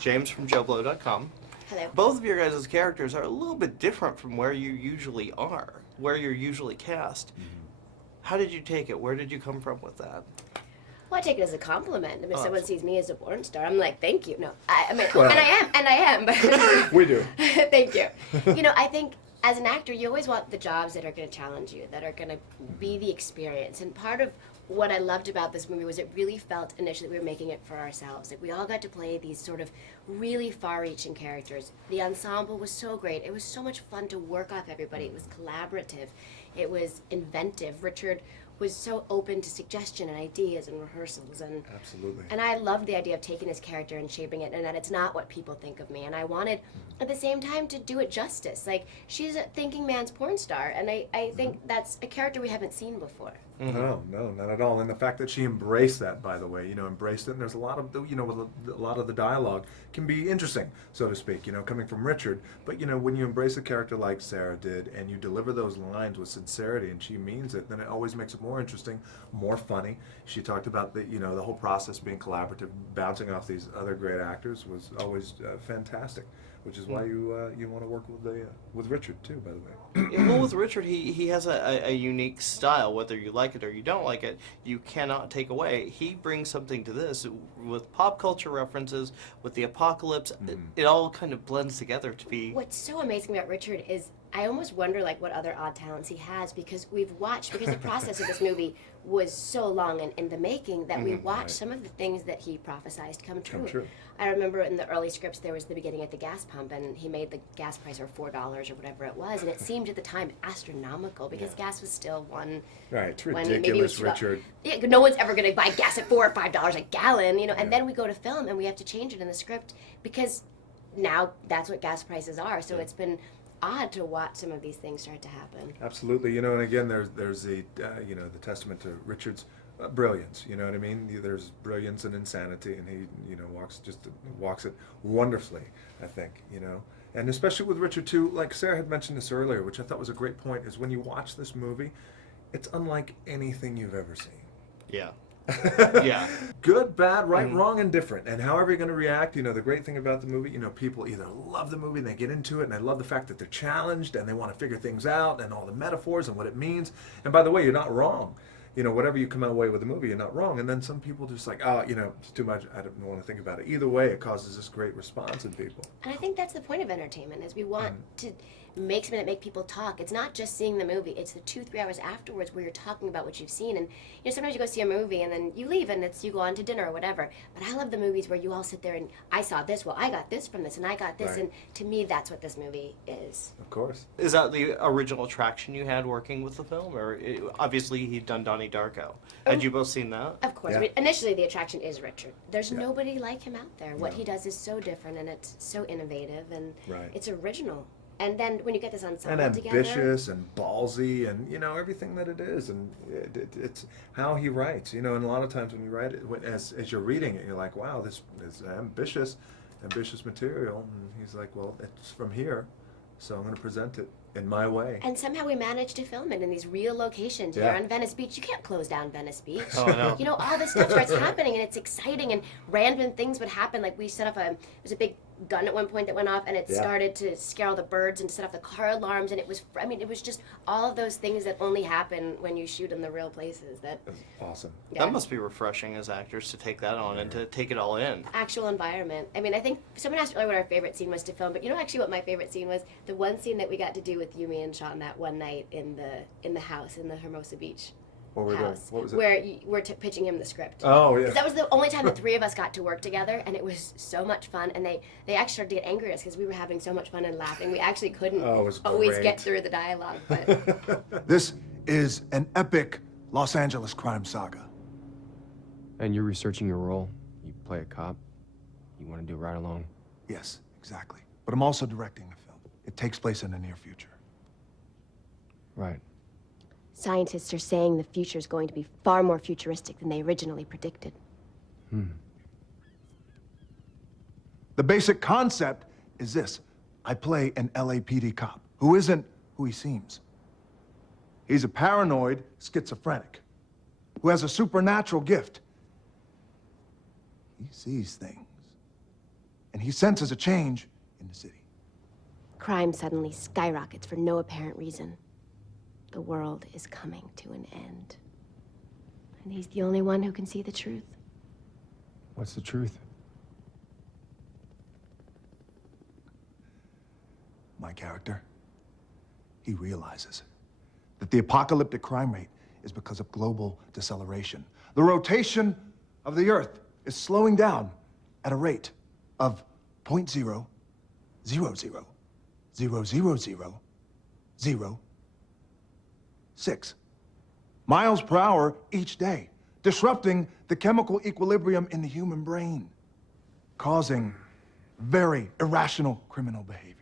James from JoBlo.com. Hello. Both of your guys' characters are a little bit different from where you usually are, where you're usually cast. Mm-hmm. How did you take it? Where did you come from with that? Well, I take it as a compliment. I mean, if someone sees me as a porn star, I'm like, thank you. No, I mean, Well, and I am, but we do. Thank you. You know, I think as an actor, you always want the jobs that are going to challenge you, that are going to be the experience. And part of what I loved about this movie was it really felt initially we were making it for ourselves. Like, we all got to play these sort of really far-reaching characters. The ensemble was so great. It was so much fun to work off everybody. It was collaborative. It was inventive. Richard was so open to suggestion and ideas and rehearsals, and Absolutely. and I loved the idea of taking his character and shaping it, and that it's not what people think of me. And I wanted, at the same time, to do it justice. Like, she's a thinking man's porn star, and I think that's a character we haven't seen before. No, not at all. And the fact that she embraced that, by the way, embraced it. And there's a lot of, a lot of the dialogue can be interesting, so to speak, coming from Richard. But, when you embrace a character like Sarah did and you deliver those lines with sincerity and she means it, then it always makes it more interesting, more funny. She talked about the whole process being collaborative, bouncing off these other great actors was always fantastic. Which is why you want to work with Richard too, by the way. Yeah, well, with Richard, he has a unique style. Whether you like it or you don't like it, you cannot take away. He brings something to this with pop culture references, with the apocalypse. It all kind of blends together to be. What's so amazing about Richard is I almost wonder like what other odd talents he has, because we've watched, because the process of this movie was so long and in the making that we watched some of the things that he prophesized come true. I remember in the early scripts there was the beginning at the gas pump, and he made the gas price or $4 or whatever it was, and it seemed at the time astronomical because gas was still one. Right, it's maybe ridiculous, it was Richard. Yeah, no one's ever going to buy gas at $4 or $5 a gallon, And then we go to film and we have to change it in the script because now that's what gas prices are. So it's been odd to watch some of these things start to happen. Absolutely, and again, there's the the testament to Richard's brilliance. You know what I mean? There's brilliance and insanity, and he walks it wonderfully. I think and especially with Richard too. Like Sarah had mentioned this earlier, which I thought was a great point. Is when you watch this movie, it's unlike anything you've ever seen. Yeah. Yeah. Good, bad, right, wrong, and different. And however you're going to react, the great thing about the movie, people either love the movie and they get into it, and they love the fact that they're challenged and they want to figure things out and all the metaphors and what it means. And by the way, you're not wrong. Whatever you come away with the movie, you're not wrong. And then some people just like, it's too much. I don't want to think about it. Either way, it causes this great response in people. And I think that's the point of entertainment, is we want to make something that make people talk. It's not just seeing the movie. It's the 2-3 hours afterwards where you're talking about what you've seen. And sometimes you go see a movie and then you leave and you go on to dinner or whatever. But I love the movies where you all sit there and I saw this. Well, I got this from this, and I got this. Right. And to me, that's what this movie is. Of course. Is that the original attraction you had working with the film, or obviously he'd done Donnie Darko? Had you both seen that? Of course. Yeah. I mean, initially, the attraction is Richard. There's nobody like him out there. What he does is so different, and it's so innovative, and it's original. And then when you get this ensemble and together, ambitious and ballsy and everything that it is, and it's how he writes, and a lot of times when you write it, as you're reading it, you're like, wow, this is ambitious material, and he's like, well, it's from here, so I'm going to present it in my way. And somehow we managed to film it in these real locations. You're on Venice Beach. You can't close down Venice Beach. Oh, no. All this stuff starts happening, and it's exciting, and random things would happen. Like, we set up there's a big gun at one point that went off, and it started to scare all the birds and set off the car alarms, and it was just all of those things that only happen when you shoot in the real places. That's awesome. Yeah. That must be refreshing as actors to take that on and to take it all in. Actual environment. I mean, I think someone asked earlier what our favorite scene was to film, but actually what my favorite scene was? The one scene that we got to do with Yumi and Sean that one night in the house in the Hermosa Beach. What were house, what was it? where we're pitching him the script. Oh, yeah. That was the only time the three of us got to work together, and it was so much fun. And they actually started to get angry at us because we were having so much fun and laughing. We actually couldn't always get through the dialogue. But This is an epic Los Angeles crime saga. And you're researching your role. You play a cop. You want to do right along. Yes, exactly. But I'm also directing a film. It takes place in the near future. Right. scientists are saying the future is going to be far more futuristic than they originally predicted. The basic concept is this. I play an LAPD cop who isn't who he seems. He's a paranoid schizophrenic who has a supernatural gift. He sees things and he senses a change in the city. Crime suddenly skyrockets for no apparent reason. The world is coming to an end. And he's the only one who can see the truth. What's the truth? My character, he realizes that the apocalyptic crime rate is because of global deceleration. The rotation of the Earth is slowing down at a rate of 0.0000006 miles per hour each day, disrupting the chemical equilibrium in the human brain, causing very irrational criminal behavior.